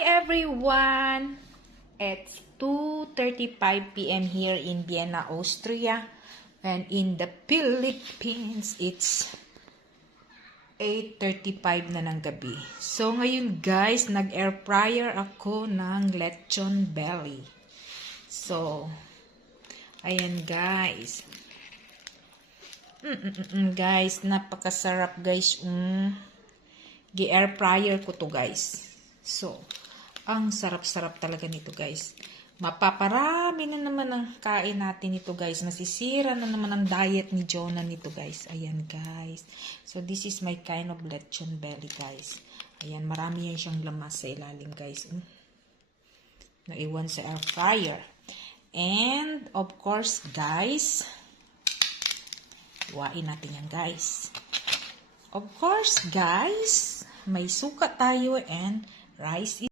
everyone! It's 2:35 p.m. here in Vienna, Austria. And in the Philippines, it's 8:35 na ng gabi. So ngayon guys, nag-air fryer ako ng lechon belly. So, ayan guys. Guys, napakasarap guys. Gi-air fryer ko to guys. So, ang sarap-sarap talaga nito guys. Mapaparami na naman ang kain natin nito guys. Masisira na naman ang diet ni Jonah nito guys. Ayan guys. So this is my kind of lechon belly guys. Ayan, marami yan siyang lamas sa ilalim guys. Naiwan sa air fryer. And of course guys, iwain natin yan guys. Of course guys, may suka tayo and rice